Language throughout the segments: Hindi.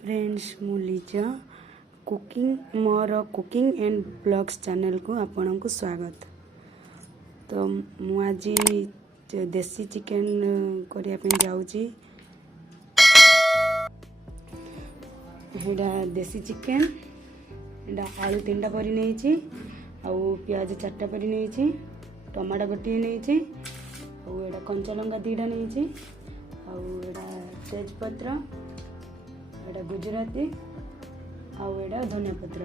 फ्रेंड्स मु Lisa cooking more cooking and blogs channel को आपन को स्वागत। तो मु आज देसी चिकन करिया पे जाउची। हेडा देसी चिकन एडा आलू 3टा परी नेछि आ प्याज 4टा परी नेछि, टमाटो गोटे नेछि आ एडा कंचा लंका 2टा नेछि आ एडा तेजपत्र एडा गुजराती आउ एडा धनिया पत्र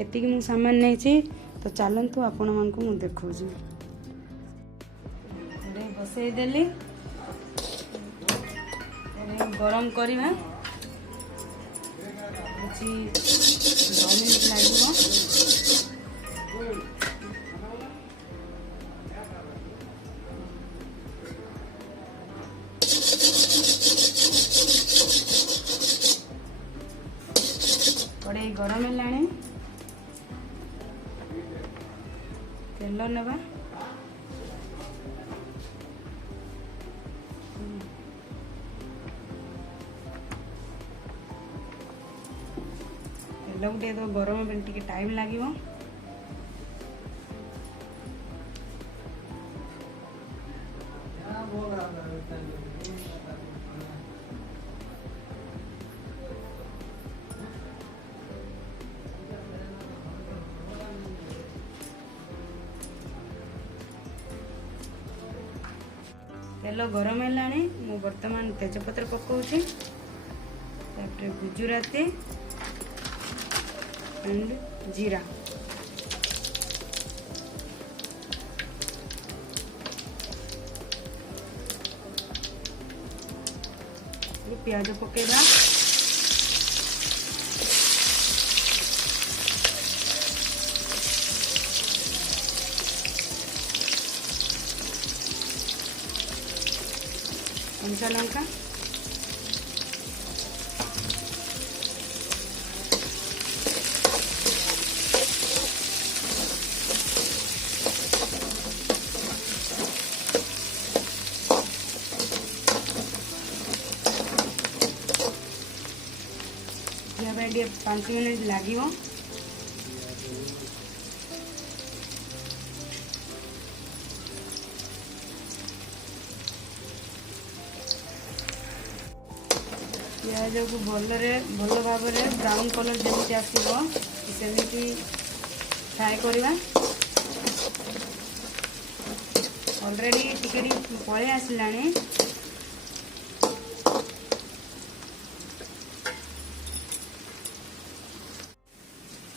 एति मु सामान नहीं। तो चलतु आपण मन को मु देखौजी। बसई देली गरम करवा 2 मिनट लगे। कड़ाई गरम है तेल नवा तेल गोटे तो गरम टे टाइम लगे। तेल गरम है मु बर्तमान तेजपत्र पकाउछि, तापर गुजराती एंड जीरा प्याज पकेबा। कंचा लंका ये 5 मिनट लगे। प्याज को भल भाव ब्राउन कलर जमी आसो सेमती फ्राए करवा। ऑलरेडी टिके पड़े आसला।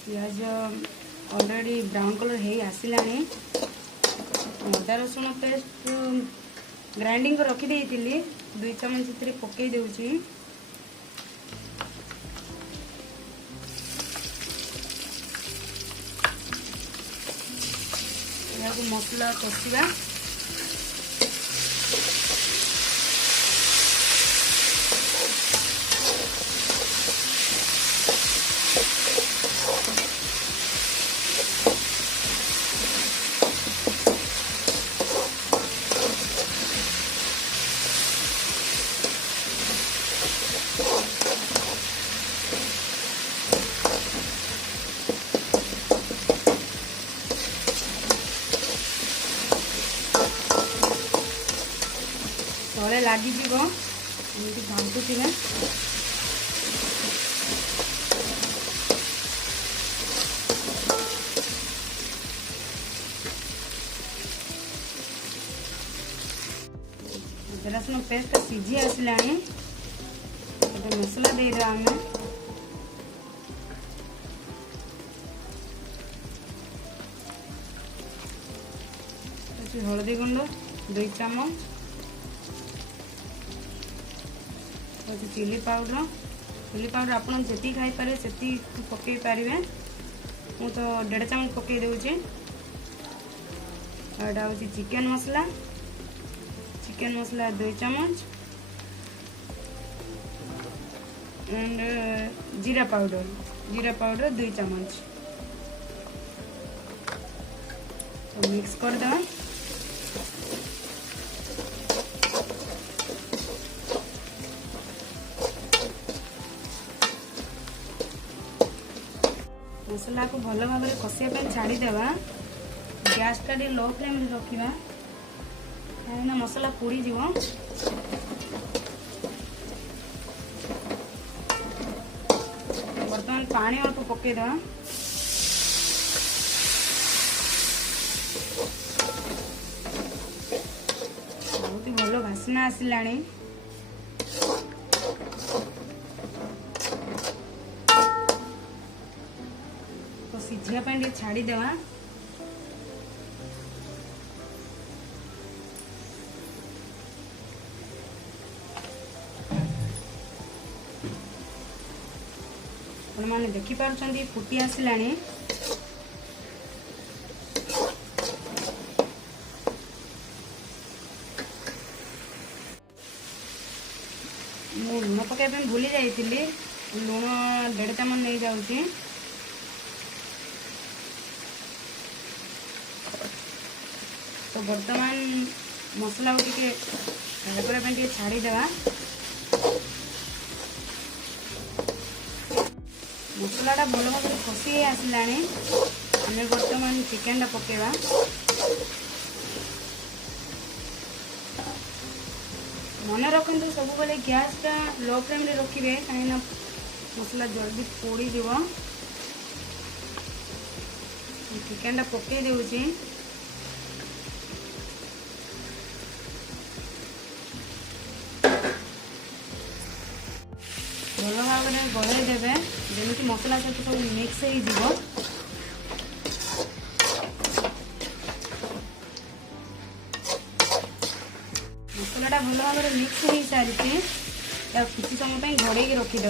प्याज ऑलरेडी ब्राउन कलर है आसला। अदा रसुण पेस्ट ग्राइंडिंग को रखी देती 2 चम्मच पकई दूची। मसला कषा तले लगी भांगुथी। रसुण पेस्ट सीझी आसला। मसला देदेवा आम हल्दी गुंड 2 चम्मच, चिली पाउडर आप जी खाई पारे से पकई पारे। मु तो 1.5 चम्मच पकई दूचे। एटा हूँ चिकन मसला 2 चम्मच एंड जीरा पाउडर 2 चम्मच। तो मिक्स कर दे। मसला को भल भाव में कषिया छाड़ीदेवा गैस टा लो फ्लेम रखा कहीं मसला पोड़ी जीव बर्तमान पानी अल्प पकईदे बहुत ही भल बास्ना आसला तो सिझापी छाड़ीदेवा मैंने देखिपुं फुटी आसला मु लुण पकाइबा भूली जाइली लुण 1.5 चामच नहीं जाऊँगी तो बर्तमान मसला को टे छाड़ीदेवा मसलाटा भल भाव कषि आसला आम बर्तमान चिकेन पकेवा मन रखु सब बेले गैस टा लो फ्लेम रे रखिए कहीं मसला जल्दी पोड़ी जीव चिकेन टा पकई देउछि भल भाव में गलई देवे जमी मसला सहित सब मिक्स हो मसलाटा भल भाव में मिक्स हो सारी किसी समय घोड़े रखीदे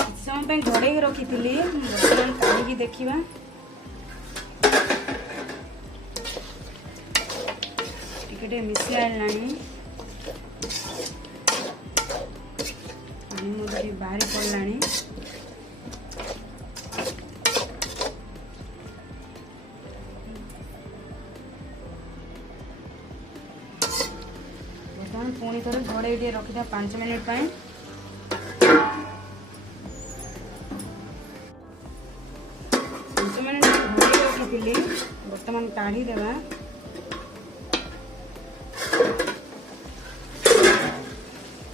किसी समय घोड़े रखी बर्तमान काढ़ी देखा टे मिसी आना पानी मोदी बाहरी पड़ला बर्तमान पुणी थे घोड़े रखीदा 5 मिनिट 5 मिनिट घोड़े रखी बर्तमान काढ़ी देवा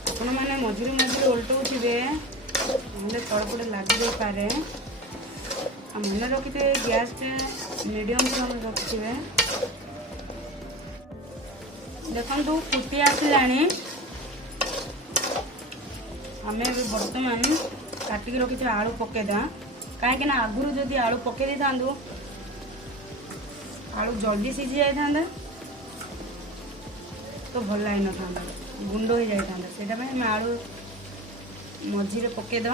आपण मैंने मझे मझे उल्टाऊे ना तड़पटे लगे पारे मन रखी थे गैस मीडियम फ्लेम रखिए देखो फुटी आसला आम बर्तमान काटिक रखी आलू पकईदा कहीं आगुरी जदि आलू पकई था आलू जल्दी सीझी जाता तो भल लगी न था गुंड हो जाता से आलू मझे पकईदे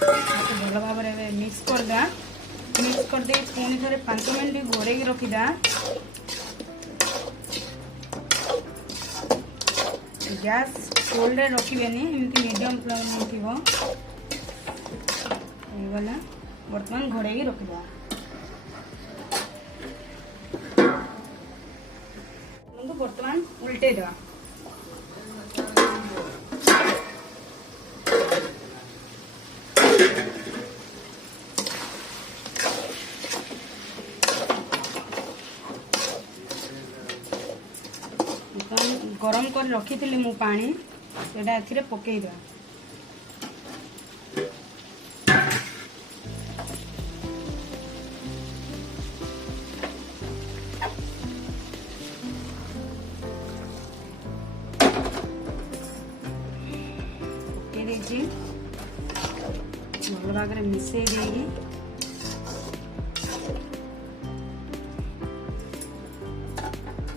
भल भाव में मिक्स करदे मिक्स करदे पुणी थे 5 मिनिट घोड़े रखीदा गैस फुल रे रखिए एमती मीडियम फ्लेम गला बर्तमान घोड़े रखीदा बर्तमान उल्टे देवा गरम कर रखी थी मु पानी सेटा एथिरे पकई देवा भल भाग में मिसई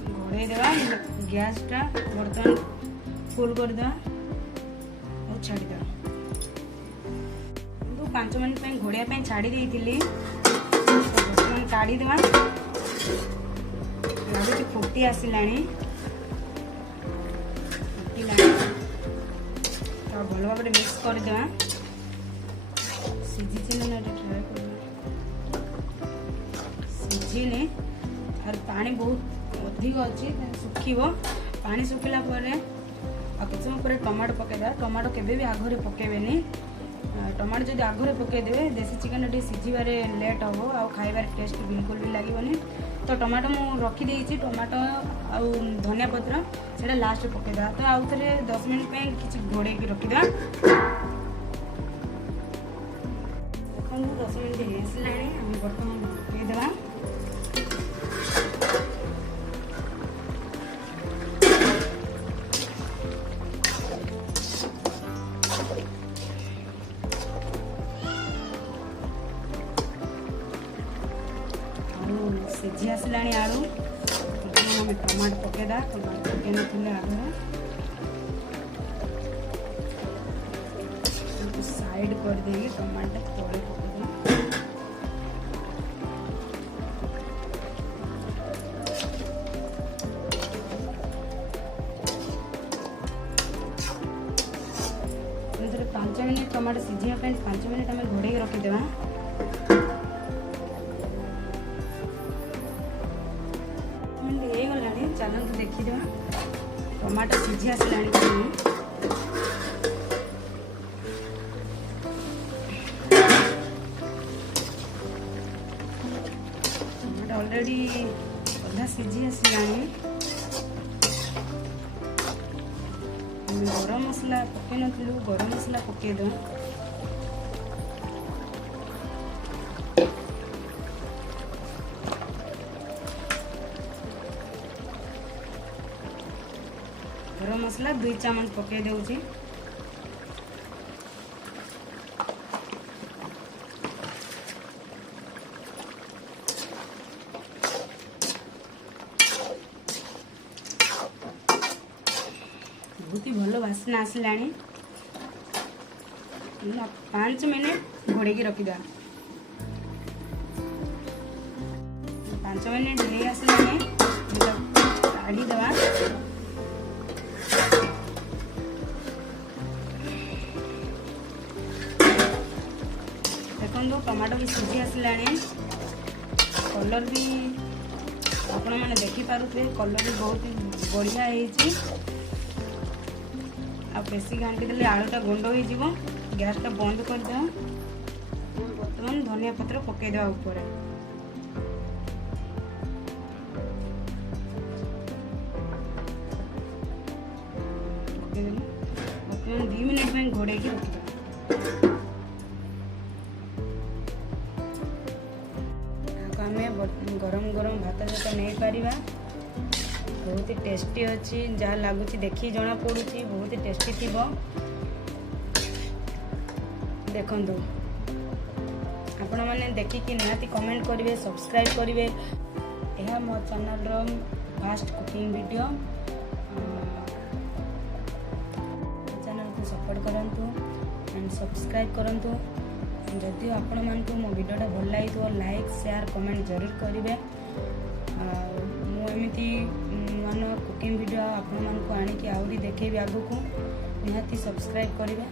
घोड़े देवा गैस टा बर्तमान फुल करदे और छाड़ीदे 5 मिनिट घोड़िया छाड़ी देती बर्तमान काढ़ीदेवा लगुच फुटी आसला तो भल भाव में मिक्स करदे सीझी ना ट्राए कर सीझी और पानी बहुत अधिक अच्छी सुखिब पानी सुखिला किसी समय पर टमाटो पकईदे टमाटो केबे भी आगरे पकेबेनी टमाटो जब आगरे पकईदेवे देसी चिकेन टी सिझीबार लेट हम आउ खाइबार टेस्ट बिल्कुल भी लगे तो टमाटो मु रखीदे टमाटो आउ धनिया पत्र से लास्ट पकईदा तो आउ थे 10 मिनट किसी घोड़े रखीदा देखो 10 मिनट होगा आम बर्तमान पकईदेवा सिझी आसला आलू आम टमाटो पकईदा टमाटो पकई ना आगे साइड करदे टमाटो तले पकईदा फिर 5 मिनट टमाटो सिझापी 5 मिनट आम घोड़े रखीदेवा चलते देखीद टमाटो सिझी आसला टमाटो ऑलरेडी अधा सिझी आसला गरम मसला पकई नु गरम मसला पकईद गरम मसला 2 चामच पकई दउची बहुत ही भल बास्ना आसला 5 मिनट घोड़े रखीद 5 मिनट हो आसला काढ़ी दवा देखो टमाटो भी सिझी आसला कलर भी आपण मैंने देखिपे कलर भी बहुत बढ़िया बेसी घाटी देले आलूटा गुंड हो गैसटा बंद करदे बर्तमान धनिया पत्र पकईदेवा ऊपर बर्तमान 2 मिनट में घोड़े रखिदेवा गरम गरम भात सहित नहीं पारिबा बहुत ही टेस्टी अच्छी जहाँ लगुच देखी जना पड़ू बहुत ही टेस्टी थी देखु आपण मैंने देखिकी निहाती कमेंट करेंगे सब्सक्राइब करेंगे यह मो channel fast cooking video channel को सपोर्ट करंतु एंड सब्सक्राइब करंतु जदि आपण मानकु मो वीडियोटा भल लगी तो लाइक शेयर कमेंट जरूर करेंगे मुझे मान कुकिंग वीडियो आपण मानकु आनिकी आउरी देखेबी आगु को निहाती सब्सक्राइब करेंगे।